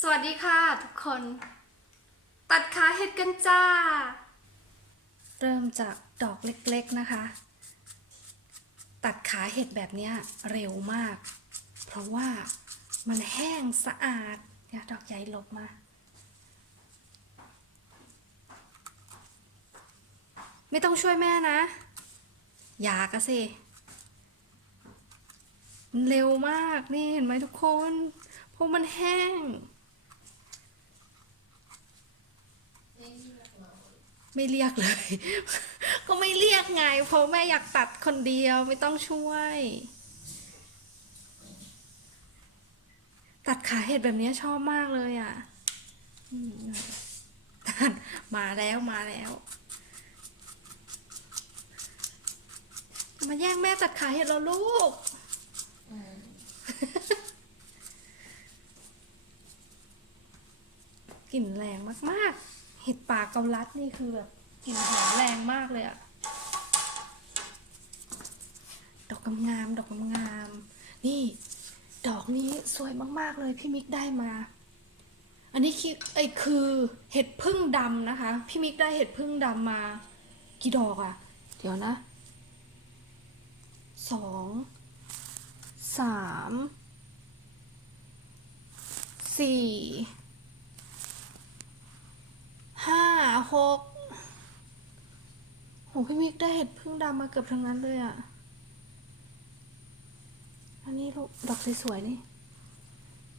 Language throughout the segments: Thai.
สวัสดีค่ะทุกคน ตัดขาเห็ดกันจ้า เริ่มจากดอกเล็กๆนะคะ ตัดขาเห็ดแบบนี้เร็วมาก เพราะว่ามันแห้งสะอาดเดี๋ยดอกใหญ่หลบมาไม่ต้องช่วยแม่นะ อยากอะสิ เร็วมากนี่เห็นไหมทุกคน เพราะมันแห้ง ไม่เรียกเลย ก็ไม่เรียกไง เพราะแม่อยากตัดคนเดียวไม่ต้องช่วย ตัดขาเห็ดแบบนี้ชอบมากเลยอะมตัดมาแล้วมาแล้วมาแย่งแม่ตัดขาเห็ดแล้วลูกกลิ่นแรงมาก ๆ เห็ดป่าเกาลัดนี่คือแบบกลิ่นหอมแรงมากเลยอะดอกงามๆดอกงามๆนี่ ดอกนี้สวยมากๆเลยพี่มิกได้มา อันนี้คือไอยคือเห็ดพึ่งดำนะคะ พี่มิกได้เห็ดพึ่งดำมา กี่ดอกอะเดี๋ยวนะสองสามสี่ ห้าหกโหพี่มิกได้เห็ดพึ่งดำมาเกือบทั้งนั้นเลยอะ่ะ อันนี้ลูกดอกสวยๆนี่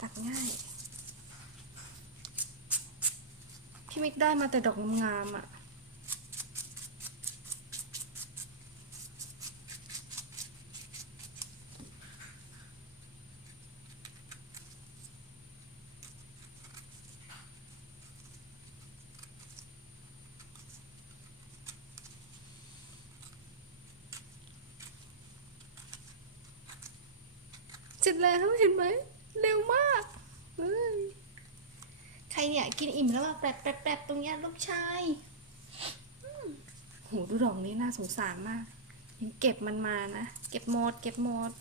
ตัดง่าย พี่มิกได้มาแต่ดอกงามๆอะ่ะ สร็จแล้วเห็นไหมเร็วมากเฮ้ยใครเนี่ยกินอิ่มแล้วมาแปรบแปรบแปรบตรงเนี้ยลูกชายอืมโหดูดอกนี้น่าสงสารมากยังเก็บมันมานะ เก็บหมด เก็บหมด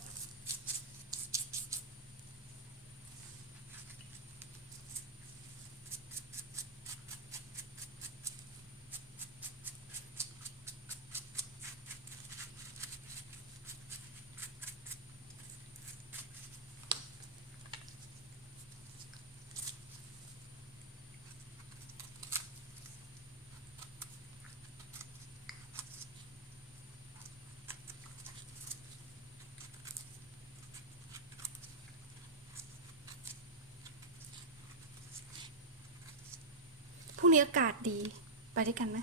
นี้อากาศดี ไปด้วยกันไหม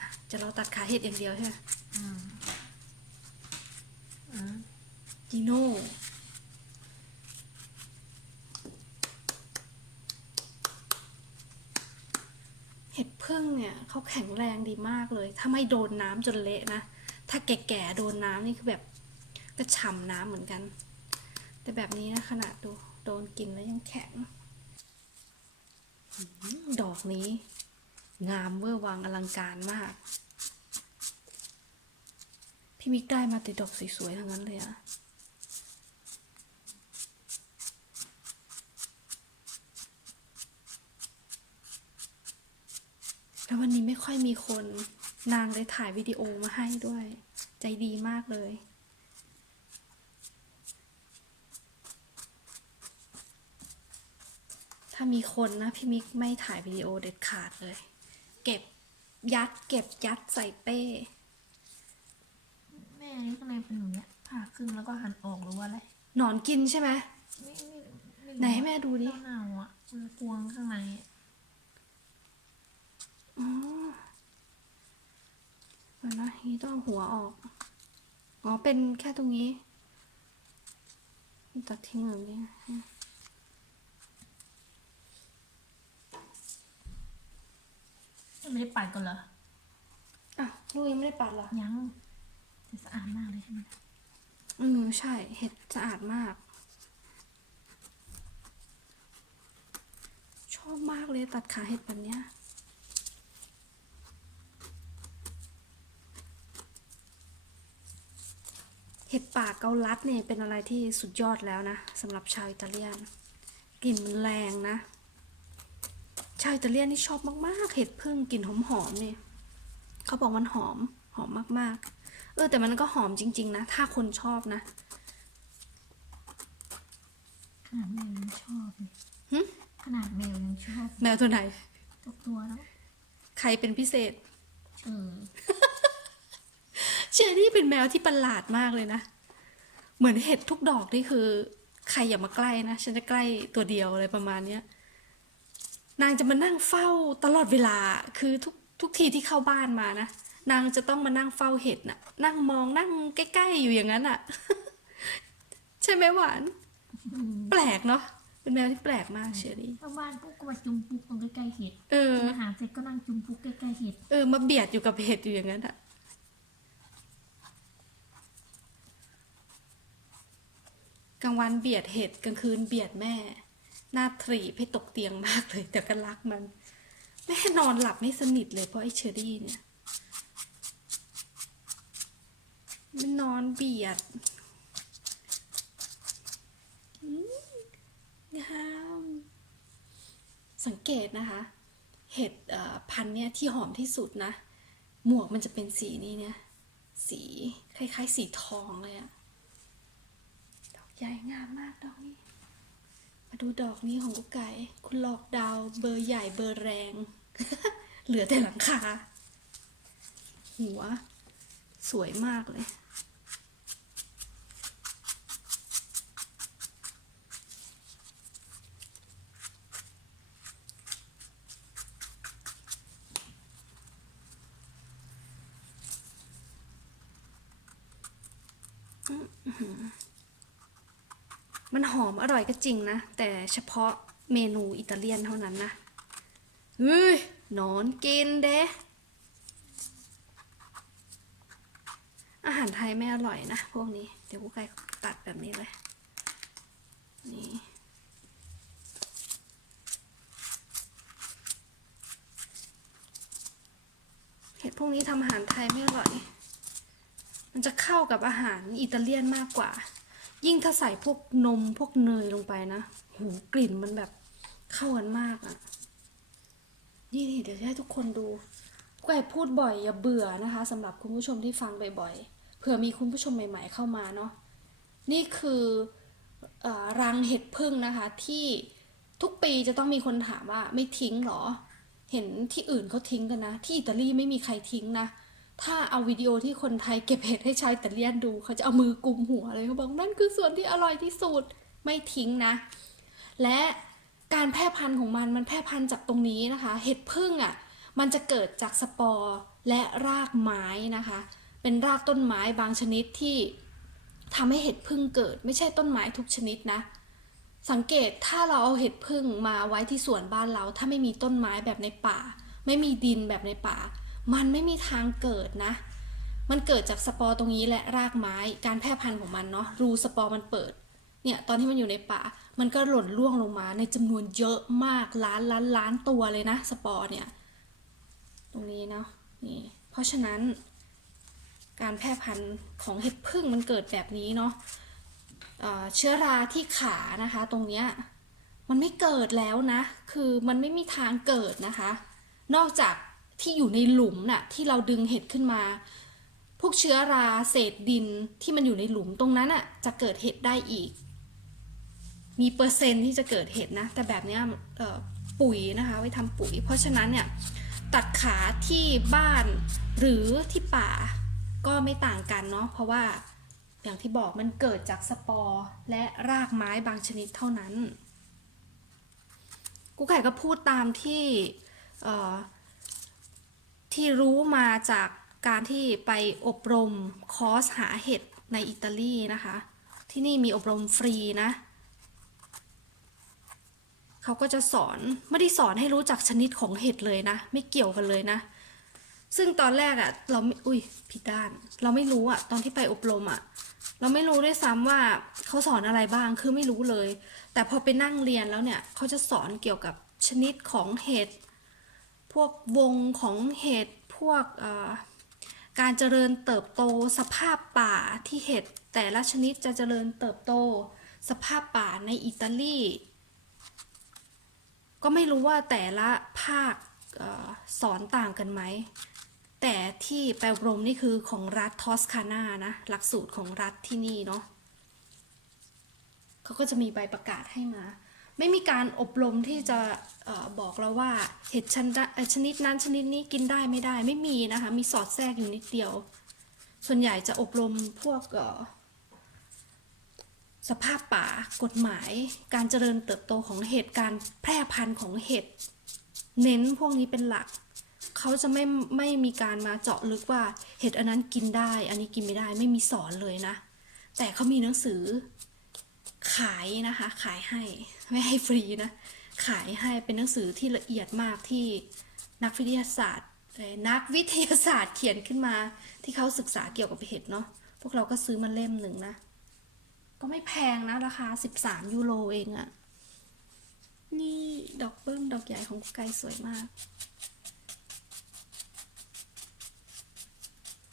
อะจะเราตัดขาเห็ดอย่างเดียวใช่ไหมจีโน่เห็ดพึ่งเนี่ยเขาแข็งแรงดีมากเลย ถ้าไม่โดนน้ำจนเละนะ ถ้าแก่ๆโดนน้ำนี่คือแบบก็ฉ่ำน้ำเหมือนกัน แต่แบบนี้นะขนาดดู โดนกินแล้วยังแข็ง ดอกนี้ งามเวอร์วังอลังการมาก พี่มิกได้มาแต่ดอกสวยๆทั้งนั้นเลยอะแล้ววันนี้ไม่ค่อยมีคนนางเลยถ่ายวิดีโอมาให้ด้วย ใจดีมากเลย ถ้ามีคนนะพี่มิกไม่ถ่ายวิดีโอเด็ดขาดเลย เก็บยัดเก็บยัดใส่เป้ แม่อันนี้ข้างในเป็นอย่างเนี้ยผ่าครึ่งแล้วก็หั่นออกหรือว่าอะไรหนอนกินใช่ไหมไม่ไม่ไม่ไหนให้แม่ดูดิเน่าๆอะมันพวงข้างในอะอ๋อเดี๋ยวนะนี่ต้องเอาหัวออก อ๋อ เป็นแค่ตรงนี้ ตัดทิ้งแบบนี้ ไม่ได้ปัดก่อนเหรออะลูกยังไม่ได้ปัดเหรอ ยังแต่สะอาดมากเลยใช่ไหมอืมใช่ เห็ดสะอาดมาก ชอบมากเลยตัดขาเห็ดแบบเนี้ยเห็ดป่าเกาลัดเนี่ยเป็นอะไรที่สุดยอดแล้วนะสำหรับชาวอิตาเลียน กลิ่นมันแรงนะชาวอิตาเลียนนี่ชอบมาก ๆ เห็ดพึ่งกลิ่นหอมๆนี่เขาบอกมันหอมหอมมากๆ เออ แต่มันก็หอมจริง ๆ นะ ถ้าคนชอบนะขนาดแมวยังชอบเลยหึขนาดแมวยังชอบแมวตัวไหนทุกตัวแล้ว ใครเป็นพิเศษ เออ เชอรี่เป็นแมวที่ประหลาดมากเลยนะ เหมือนเห็ดทุกดอกนี่คือ ใครอย่ามาใกล้นะ ฉันจะใกล้ตัวเดียวอะไรประมาณเนี้ย นางจะมานั่งเฝ้าตลอดเวลาคือทุกทุกทีที่เข้าบ้านมานะ นางจะต้องมานั่งเฝ้าเห็ดน่ะ นั่งมองนั่งใกล้ ๆ อยู่อย่างนั้นอะ ใช่ไหมหวาน แปลกเนาะเป็นแมวที่แปลกมากเชอรี่เข้าบ้านปุ๊บก็มาจุ่มปุ๊กตรงใกล้ๆเห็ดเออกินอาหารเสร็จก็นั่งจุ่มปุ๊กใกล้ๆเห็ดเออมาเบียดอยู่กับเห็ดอยู่อย่างนั้นอะกลางวันเบียดเห็ดกลางคืนเบียดแม่ หน้าทรีให้ตกเตียงมากเลย แต่ก็รักมัน แม่นอนหลับไม่สนิทเลยเพราะไอ้เชอรี่เนี่ย มันนอนเบียดงามสังเกตนะคะ เห็ดพันธุ์เนี่ยที่หอมที่สุดนะ หมวกมันจะเป็นสีนี้เนี่ย สีคล้ายๆ สีทองเลยอะดอกใหญ่งามมากดอกนี้ มาดูดอกนี้ของกุ๊กไก่ คุณหลอกดาวเบอร์ใหญ่เบอร์แรง เหลือแต่หลังคา หัว สวยมากเลย มันหอมอร่อยก็จริงนะ แต่เฉพาะเมนูอิตาเลียนเท่านั้นนะเฮ้ยหนอนกินเด้อาหารไทยไม่อร่อยนะพวกนี้ เดี๋ยวกูไก่ตัดแบบนี้เลย นี่เห็ดพวกนี้ทำอาหารไทยไม่อร่อย มันจะเข้ากับอาหารอิตาเลียนมากกว่า ยิ่งถ้าใส่พวกนมพวกเนยลงไปนะ หูกลิ่นมันแบบเข้ากันมากอะ่ะ นี่นี่เดี๋ยวจะให้ทุกคนดูไก่พูดบ่อยอย่าเบื่อนะคะสำหรับคุณผู้ชมที่ฟังบ่อยๆเผื่อมีคุณผู้ชมใหม่ ๆ เข้ามาเนาะนี่คือออรังเห็ดพึ่งนะคะ ที่ทุกปีจะต้องมีคนถามว่าไม่ทิ้งเหรอ เห็นที่อื่นเขาทิ้งกันนะ ที่อิตาลีไม่มีใครทิ้งนะ ถ้าเอาวิดีโอที่คนไทยเก็บเห็ดให้ชาวอิตาเลียนดูเขาจะเอามือกุมหัวเลยเขาบอกนั่นคือส่วนที่อร่อยที่สุดไม่ทิ้งนะ และการแพร่พันธุ์ของมันมันแพร่พันธุ์จากตรงนี้นะคะ เห็ดพึ่งอะ่ะมันจะเกิดจากสปอร์และรากไม้นะคะ เป็นรากต้นไม้บางชนิดที่ทำให้เห็ดพึ่งเกิด ไม่ใช่ต้นไม้ทุกชนิดนะ สังเกตถ้าเราเอาเห็ดพึ่งมาไว้ที่สวนบ้านเรา ถ้าไม่มีต้นไม้แบบในป่า ไม่มีดินแบบในป่า มันไม่มีทางเกิดนะ มันเกิดจากสปอร์ตรงนี้และรากไม้การแพร่พันธุ์ของมันเนาะรูสปอร์มันเปิดเนี่ยตอนที่มันอยู่ในป่า มันก็หล่นร่วงลงมาในจำนวนเยอะมากล้านล้านล้านตัวเลยนะสปอร์เนี่ยตรงนี้เนาะนี่เพราะฉะนั้น การแพร่พันธุ์ของเห็ดพึ่งมันเกิดแบบนี้เนาะเเชื้อราที่ขานะคะ ตรงเนี้ยมันไม่เกิดแล้วนะ คือมันไม่มีทางเกิดนะคะ นอกจาก ที่อยู่ในหลุมน่ะที่เราดึงเห็ดขึ้นมา พวกเชื้อราเศษดินที่มันอยู่ในหลุมตรงนั้นอะจะเกิดเห็ดได้อีก มีเปอร์เซ็นต์ที่จะเกิดเห็ดนะ แต่แบบนี้ปุ๋ยนะคะไว้ทำปุ๋ย เพราะฉะนั้นเนี่ยตัดขาที่บ้านหรือที่ป่าก็ไม่ต่างกันเนาะเพราะว่าอย่างที่บอกมันเกิดจากสปอร์และรากไม้บางชนิดเท่านั้นกูไก่ก็พูดตามที่ ที่รู้มาจากการที่ไปอบรมคอร์สหาเห็ดในอิตาลีนะคะ ที่นี่มีอบรมฟรีนะเขาก็จะสอนไม่ได้สอนให้รู้จักชนิดของเห็ดเลยนะ ไม่เกี่ยวกันเลยนะ ซึ่งตอนแรกอะ่ะเราไม่อุ้ยผิดด้าน เราไม่รู้อะ่ะตอนที่ไปอบรมอะ่ะเราไม่รู้ด้วยซ้ำว่าเขาสอนอะไรบ้างคือไม่รู้เลย แต่พอไปนั่งเรียนแล้วเนี่ยเขาจะสอนเกี่ยวกับชนิดของเห็ด พวกวงของเห็ดพวกการเจริญเติบโตสภาพป่าที่เห็ดแต่ละชนิดจะเจริญเติบโต สภาพป่าในอิตาลี ก็ไม่รู้ว่าแต่ละภาคออสอนต่างกันไหม แต่ที่ไปอบรมนี่คือของรัฐทอสคานานะ หลักสูตรของรัฐที่นี่เนาะเขาก็จะมีใบประกาศให้มา ไม่มีการอบรมที่จะออบอกเราว่าเห็ดชนิดชนิดนั้นชนิดนี้กินได้ไม่ได้ไม่มีนะคะ มีสอดแทรกอยู่นิดเดียว ส่วนใหญ่จะอบรมพวกออสภาพป่ากฎหมาย การเจริญเติบโตของเห็ดการแพร่พันธุ์ของเห็ดเน้นพวกนี้เป็นหลัก เขาจะไม่ไม่มีการมาเจาะลึกว่าเห็ดอันนั้นกินได้ อันนี้กินไม่ได้ไม่มีสอนเลยนะ แต่เขามีหนังสือ ขายนะคะ ขายให้ไม่ให้ฟรีนะ ขายให้เป็นหนังสือที่ละเอียดมากที่นักวิทยาศาสตร์นักวิทยาศาสตร์เขียนขึ้นมา ที่เขาศึกษาเกี่ยวกับเห็ดเนาะพวกเราก็ซื้อมาเล่มหนึ่งนะ ก็ไม่แพงนะ ราคา 13 ยูโรเองอะนี่ดอกเบิ้มดอกใหญ่ของไก่สวยมาก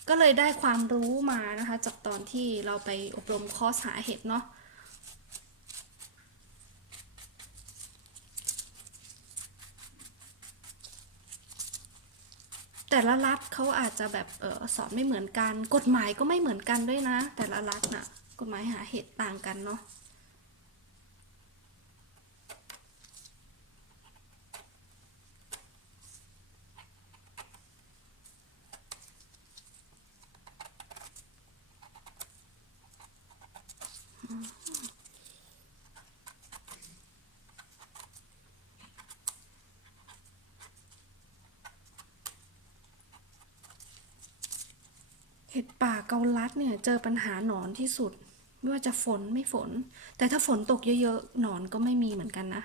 ก็เลยได้ความรู้มานะคะ จากตอนที่เราไปอบรมคอร์สหาเห็ดเนาะ แต่ละรัฐเขาอาจจะแบบเออสอนไม่เหมือนกัน กฎหมายก็ไม่เหมือนกันด้วยนะ แต่ละรัฐน่ะ กฎหมายหาเหตุต่างกันเนาะ เห็ดป่าเกาลัดเนี่ยเจอปัญหาหนอนที่สุด ไม่ว่าจะฝนไม่ฝน แต่ถ้าฝนตกเยอะๆหนอนก็ไม่มีเหมือนกันนะ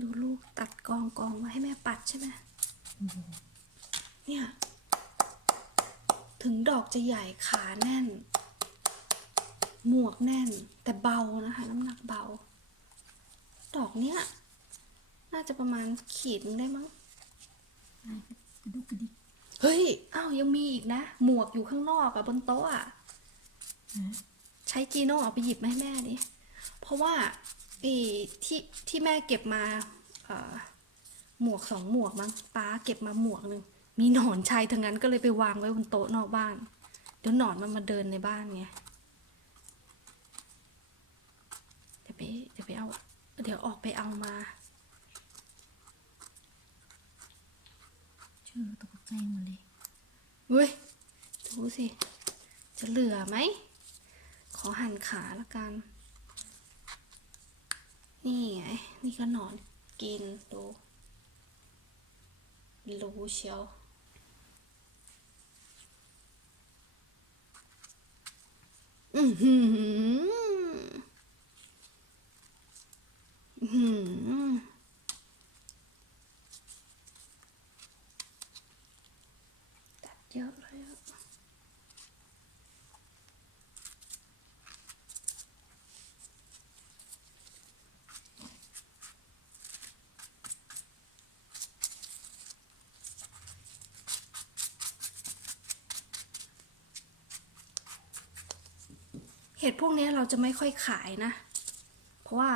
ดูลูกตัดกองกองมาให้แม่ปัดใช่ไหม เนี่ย ถึงดอกจะใหญ่ขาแน่น หมวกแน่น แต่เบานะคะ น้ำหนักเบา ดอกเนี้ย น่าจะประมาณขีดนึงได้มั้งกระดุกกระดิกเฮ้ยอ้าวยังมีอีกนะ หมวกอยู่ข้างนอกอะบนโต๊ะอะนะใช้จีโน่เอาไปหยิบมาให้แม่ดิเพราะว่าไอ้ที่ที่แม่เก็บมาเอ่อหมวกสองหมวกมั้งป้าเก็บมาหมวกหนึ่ง มีหนอนชายทั้งนั้นก็เลยไปวางไว้บนโต๊ะนอกบ้าน เดี๋ยวหนอนมันมาเดินในบ้านไงเดี๋ยวไปเดี๋ยวไปเอาเดี๋ยวออกไปเอามาเชื่อตกใจหมดเลยเฮ้ยดูสิ จะเหลือไหม ขอหั่นขาละกัน นี่ไง นี่ก็หนอนกินดูรู้เชียว อืมหืออื้อหืมตัดเยอะเลยอะ เห็ดพวกนี้เราจะไม่ค่อยขายนะ เพราะว่า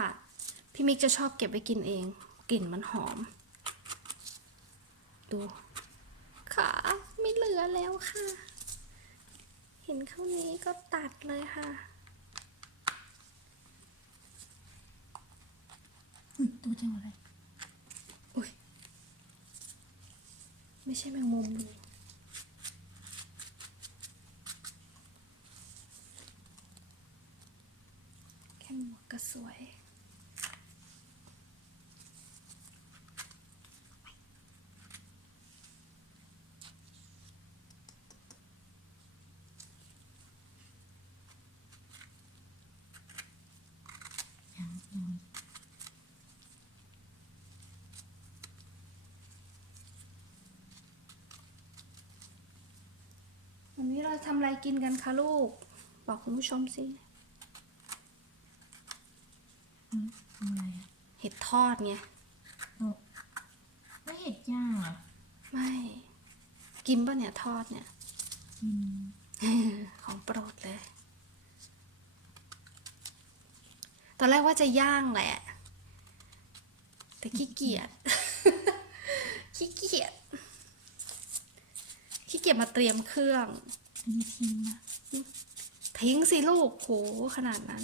พี่มิกจะชอบเก็บไว้กินเอง กลิ่นมันหอม ดูขาไม่เหลือแล้วค่ะ เห็นเข้านี้ก็ตัดเลยค่ะอุ้ยตัวเจ้าอะไร อุ้ย ไม่ใช่แมงมุมเลยแค่หมวกก็สวยยังนนวันนี้เราทำอะไรกินกันคะลูก บอกคุณผู้ชมสิ อืมทำอะไรอะเห็ดทอดไงโอ้ไม่เห็ดย่างเหรอไม่ กินป่ะเนี่ยทอดเนี่ยกินของโปรดเลย ตอนแรกว่าจะย่างแหละ แต่ขี้เกียจ ขี้เกียจ ขี้เกียจมาเตรียมเครื่องอันนี้ทิ้งนะทิ้งสิลูกโหขนาดนั้น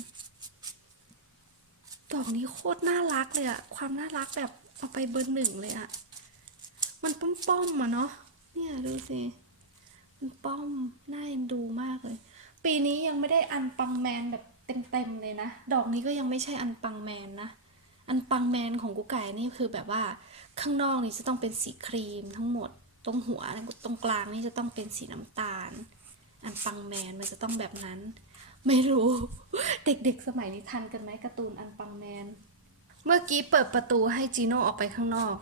ดอกนี้โคตรน่ารักเลยอะความน่ารักแบบเอาไปเบอร์หนึ่งเลยอะมันป้อมป้อมๆอะเนาะเนี่ยดูสิมันป้อมน่าเอ็นดูมากเลย ปีนี้ยังไม่ได้อันปังแมนแบบเต็มๆเลยนะ ดอกนี้ก็ยังไม่ใช่อันปังแมนนะ อันปังแมนของกุ๊กไก่นี่คือแบบว่าข้างนอกนี่จะต้องเป็นสีครีมทั้งหมด ตรงหัวตรงกลางนี่จะต้องเป็นสีน้ำตาล อันปังแมนมันจะต้องแบบนั้น ไม่รู้ เด็กๆสมัยนี้ทันกันไหมการ์ตูนอันปังแมน เมื่อกี้เปิดประตูให้จีโน่ออกไปข้างนอก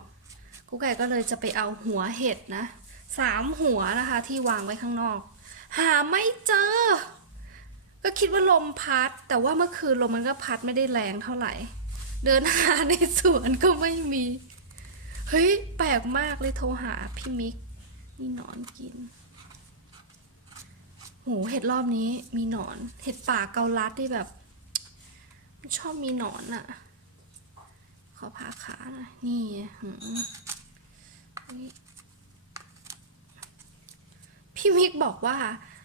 กุ๊กไก่ก็เลยจะไปเอาหัวเห็ดนะสามหัวนะคะที่วางไว้ข้างนอก หาไม่เจอ ก็คิดว่าลมพัด แต่ว่าเมื่อคืนลมมันก็พัดไม่ได้แรงเท่าไหร่ เดินหาในสวนก็ไม่มี เฮ้ย แปลกมากเลยโทรหาพี่มิก นี่นอนกิน โหเห็ดรอบนี้มีหนอน เห็ดป่าเกาลัดที่แบบ ชอบมีหนอนอะขอพาขาหน่อยนี่หืมพี่มิกบอกว่า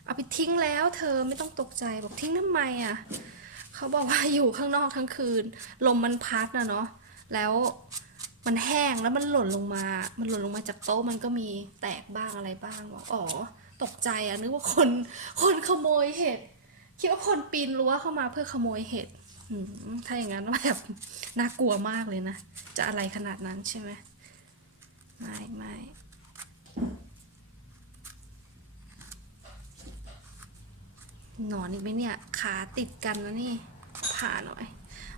เอาไปทิ้งแล้วเธอไม่ต้องตกใจบอกทิ้งทำไมอะเขาบอกว่าอยู่ข้างนอกทั้งคืน ลมมันพัดนะเนาะแล้วมันแห้งแล้วมันหล่นลงมา มันหล่นลงมาจากโต๊ะมันก็มีแตกบ้างอะไรบ้างบอกอ๋อ ตกใจอะนึกว่าคนคนขโมยเห็ดคิดว่าคนปีนรั้วเข้ามาเพื่อขโมยเห็ดถ้าอย่างนั้นแบบน่ากลัวมากเลยนะ จะอะไรขนาดนั้นใช่ไหมไม่ไม่หนอนอีกไหมเนี่ย ขาติดกันนะนี่ ผ่าหน่อย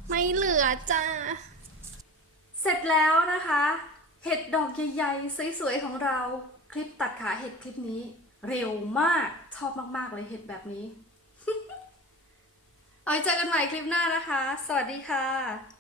ไม่เหลือจ้า เสร็จแล้วนะคะ เห็ดดอกใหญ่ๆ สวยๆ ของเรา คลิปตัดขาเห็ดคลิปนี้ เร็วมากชอบมากๆเลยเห็ดแบบนี้ เอาไว้เจอกันใหม่คลิปหน้านะคะ สวัสดีค่ะ